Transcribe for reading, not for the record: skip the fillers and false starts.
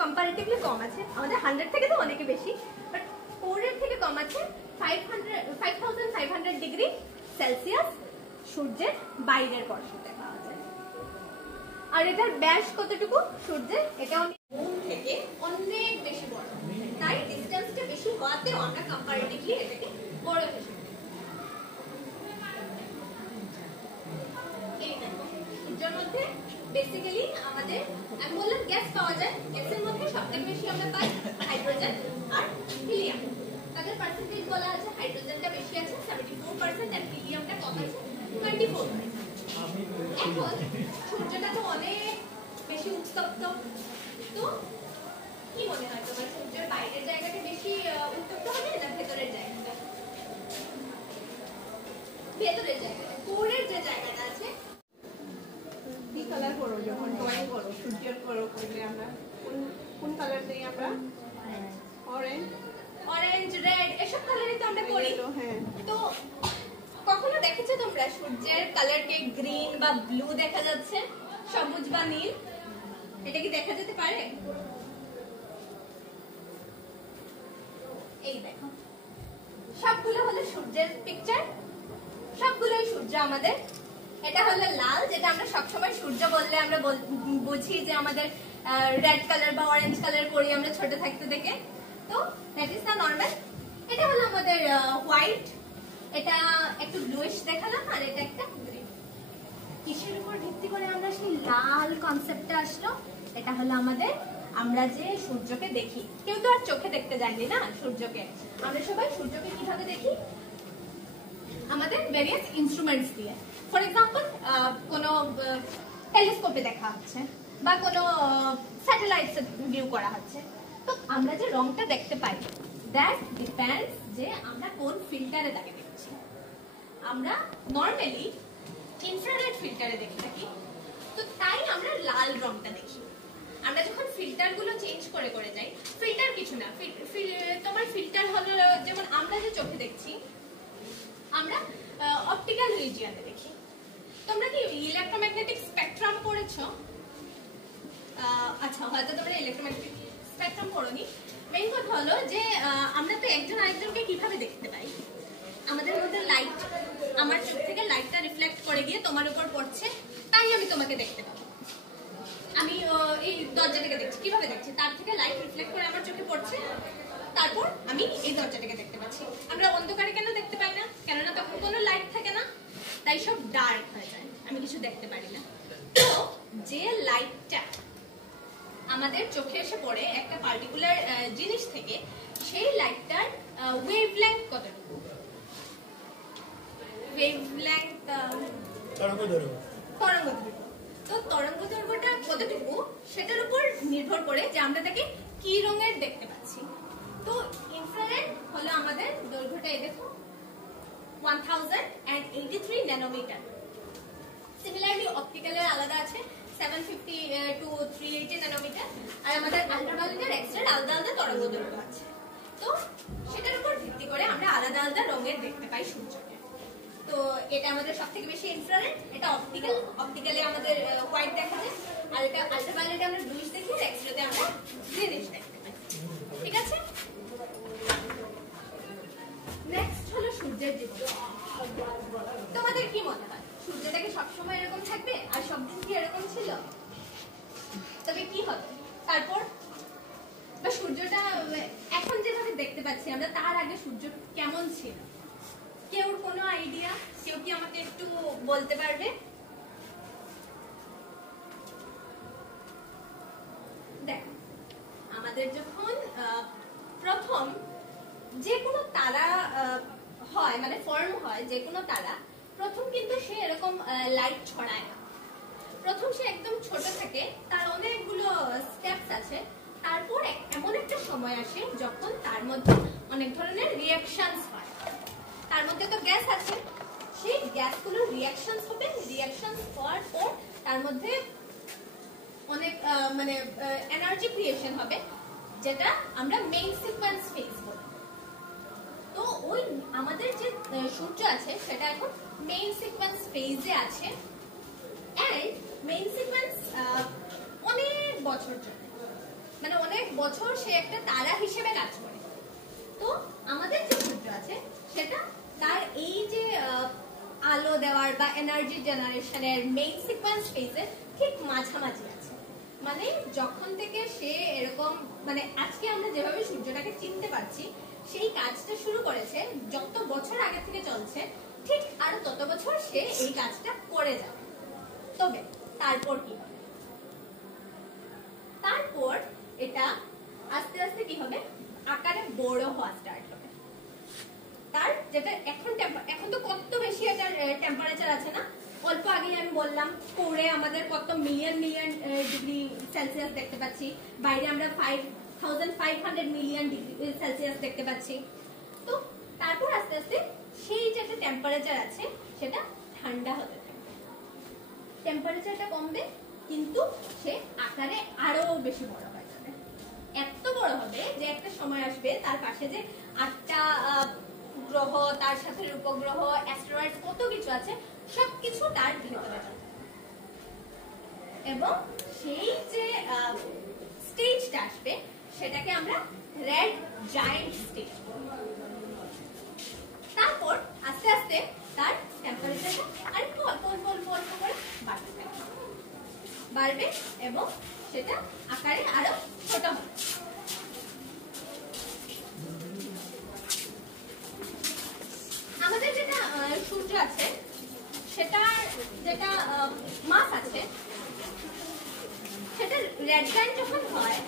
Comparatively কম আছে, আমাদের 100 থেকে তো অনেক বেশি, বাট 4 এর থেকে কম আছে 5500 ডিগ্রি সেলসিয়াস সূর্যের বাইরের পর্ষদে পাওয়া যায়। আর এটার ব্যাস কতটুকু সূর্যের, এটা মুন থেকে অনেক বেশি বড়, তাই ডিসটেন্সটা বেশি হওয়াতেও আমরা কম্পারেটিভলি এটাকে বড় হিসেবে সূর্যের মধ্যে বেসিক্যালি আমাদের আমি বললাম গ্যাস পাওয়া যায়, গ্যাসের মধ্যে সবথেকে বেশি আমরা পাই হাইড্রোজেন আর হিলিয়াম। তাদের পার্সেন্টেজ বলা আছে হাইড্রোজেনটা বেশি আছে 74% আর হিলিয়ামটা কম আছে 24%। এখন সূর্যটা তো অনেক বেশি উত্তপ্ত, তো কি মনে হয় তোমার সূর্যের বাইরের জায়গাটা বেশি উত্তপ্ত হবে না ভেতরের জায়গাটা? ভেতরের জায়গাটা, কোরের যে জায়গাটা আছে কি কালার করো যখন ড্রয়িং করো সূর্যের করলে আমরা কোন কালার দেই আমরা? অরেঞ্জ রেড এসব কালারই তো আমরা করি। তো কখনো দেখেছো তোমরা সূর্যের কালারকে গ্রিন বা ব্লু দেখা যাচ্ছে, সবুজ বা নীল? এটা কি দেখা যেতে পারে? এই দেখো সবগুলো হলো সূর্যের পিকচার, সবগুলোই সূর্য আমাদের। এটা হলো লাল, যেটা আমরা সবসময় সূর্য বললে আমরা বুঝি যে আমাদের রেড কালার বা অরেঞ্জ কালার করি আমরা ছোট থাকতে থেকে, তো দ্যাট ইজ দ্য নরমাল। এটা হলো আমাদের হোয়াইট, এটা একটু ব্লুইশ দেখালাম, আর এটা একটা গ্রিন। কিসের উপর ভিত্তি করে আমরা সেই লাল কনসেপ্টটা আসলো? এটা হলো আমাদের আমরা যে সূর্যকে দেখি, কেউ তো আর চোখে দেখতে যায়নি না সূর্যকে, আমরা সবাই সূর্যকে কিভাবে দেখি? আমাদের ভেরিয়াস ইনস্ট্রুমেন্টস দিয়ে। ফর এক্সাম্পল কোনো টেলিস্কোপে দেখা হচ্ছে বা কোনো স্যাটেলাইটস ভিউ করা হচ্ছে, তো আমরা যে রংটা দেখতে পাই দ্যাট ডিপেন্ডস যে আমরা কোন ফিল্টারে তাকে দেখছি। আমরা নরমালি ইনফ্রারেড ফিল্টারে দেখে থাকি, তো তাই আমরা লাল রংটা দেখি। আমরা যখন ফিল্টারগুলো চেঞ্জ করে করে যাই, ফিল্টার কিছু না, তোমার ফিল্টার হলো যেমন আমরা যে চোখে দেখছি আমরা অপটিক্যাল রিজিয়নে দেখি। তোমরা কি ইলেকট্রোম্যাগনেটিক স্পেকট্রাম পড়েছো? আচ্ছা, হয়তো তোমরা ইলেকট্রোম্যাগনেটিক স্পেকট্রাম পড়োনি। মেইন কথা হলো যে আমরা তো একজন আরেকজনকে কিভাবে দেখতে পাই? আমাদের মধ্যে লাইট, আমার চোখ থেকে লাইটটা রিফ্লেক্ট করে গিয়ে তোমার উপর পড়ছে, তাই আমি তোমাকে দেখতে পাবো। আমি এই দরজাটাকে দেখছি, কিভাবে দেখছি? তার থেকে লাইট রিফ্লেক্ট করে আমার চোখে পড়ছে, তারপর আমি এই দরজাটাকে দেখতে পাচ্ছি। আমরা অন্ধকারে কেন দেখতে পাই না? কেননা তখন কোনো লাইট থাকে না, তাই সব ডার্ক হয়ে যায়, আমি কিছু দেখতে পারি না। তো যে লাইটটা আমাদের চোখে এসে পড়ে একটা পার্টিকুলার জিনিস থেকে, সেই লাইটটার ওয়েভলেংথ কতটুকু? ওয়েভলেংথ তরঙ্গদৈর্ঘ্য। তো তরঙ্গদৈর্ঘ্যটা কতটুকু সেটার উপর নির্ভর করে যে আমরা তাকে কি রঙের দেখতে পাচ্ছি। তো ইনফ্রারেড হলো আমাদের দৈর্ঘ্যটা, এই দেখো 1083 ন্যানোমিটার। সিমিলারলি অপটিক্যালের আলাদা আছে 750 to 380 ন্যানোমিটার, আর আমাদের আল্ট্রাভায়োলেটের এক্সরের আলাদা আলাদা তরঙ্গদৈর্ঘ্য আছে। তো সেটার উপর ভিত্তি করে আমরা আলাদা আলাদা রঙের দেখতে পাই সূর্যকে। তো এটা আমাদের সবথেকে বেশি ইনফ্রারেড, এটা অপটিক্যাল, অপটিক্যালে আমাদের হোয়াইট দেখা যায়, আর এটা আল্ট্রাভায়োলেটে আমরা ব্লুইশ দেখি, আর এক্সরেতে আমরা গ্রিনিশ দেখতে পাই। ঠিক আছে, নেক্সট হলো সূর্যের জীবন। তোমাদের কি মনে হয় সূর্যটা কি সবসময় এরকম থাকবে আর সব দিন কি এরকম ছিল? তবে কি হবে তারপর? বা সূর্যটা এখন যেভাবে দেখতে পাচ্ছি আমরা, তার আগে সূর্য কেমন ছিল? কেউ কোনো আইডিয়া? কেউ কি আমাকে একটু বলতে পারবে? দেখ, আমাদের যখন প্রথম যে কোনো তারা হয়, মানে ফর্ম হয় যে কোনো তারা, প্রথম কিন্তু সে এরকম লাইট ছড়ায় না। প্রথম সে একদম ছোট থাকে, তার অনেকগুলো স্টেপস আছে, তারপর এমন একটা সময় আসে যখন তার মধ্যে অনেক ধরনের রিঅ্যাকশনস হয়। তার মধ্যে তো গ্যাস আছে, সেই গ্যাসগুলোর রিঅ্যাকশনস হবে, রিঅ্যাকশনস হওয়ার পর তার মধ্যে অনেক মানে এনার্জি ক্রিয়েশন হবে, যেটা আমরা মেইন সিকোয়েন্স ফেজ বলি। তো ওই আমাদের যে সূর্য আছে সেটা এখন মেইন সিকোয়েন্স ফেজে আছে, এন্ড মেইন সিকোয়েন্স অনেক বছর চলে, মানে অনেক বছর সে একটা তারা হিসেবে কাজ করে। তো আমাদের যে সূর্য আছে সেটা তার এই যে আলো দেওয়ার বা এনার্জি জেনারেশনের মেইন সিকোয়েন্স ফেজে ঠিক মাঝামাঝি আছে। মানে যখন থেকে সে এরকম, মানে আজকে আমরা যেভাবে সূর্যটাকে চিনতে পারছি, সেই কাজটা শুরু করেছে যত বছর আগে থেকে চলছে, ঠিক আরো তত বছর সে এই কাজটা করে যাবে। তবে তারপর কি হবে? তারপর এটা আস্তে আস্তে কি হবে, আকারে বড় হওয়া স্টার্ট হবে। তার যেটা এখন তো কত বেশি এটার টেম্পারেচার আছে না, অল্প আগে আমি বললাম কোরে আমাদের কত মিলিয়ন মিলিয়ন ডিগ্রি সেলসিয়াস দেখতে পাচ্ছি, বাইরে আমরা 5500 মিলিয়ন ডিগ্রি সেলসিয়াস দেখতে পাচ্ছি। তো তারপর আস্তে আস্তে সেই যেটা টেম্পারেচার আছে সেটা ঠান্ডা হতে থাকবে, টেম্পারেচারটা কমবে, কিন্তু সে আকারে আরো বেশি বড় হয়ে যাবে। এত বড় হবে যে একটা সময় আসবে তার পাশে যে 8টা গ্রহ, তার সাথে উপগ্রহ, অ্যাস্টেরয়েড, কত কিছু আছে, সবকিছু তার ভেতরে যাবে। এবং সেই যে স্টেজটা আসবে সেটাকে আমরা রেড জায়ান্ট স্টেজ বলবো। তারপর আস্তে আস্তে তার টেম্পারেচারটা আরেকটু অল্প অল্প অল্প অল্প করে বাড়বে এবং সেটা আকারে আরো ছোট হবে। আমাদের যেটা সূর্য আছে সেটার যেটা মাস আছে, সেটা রেড জায়ান্ট যখন হয়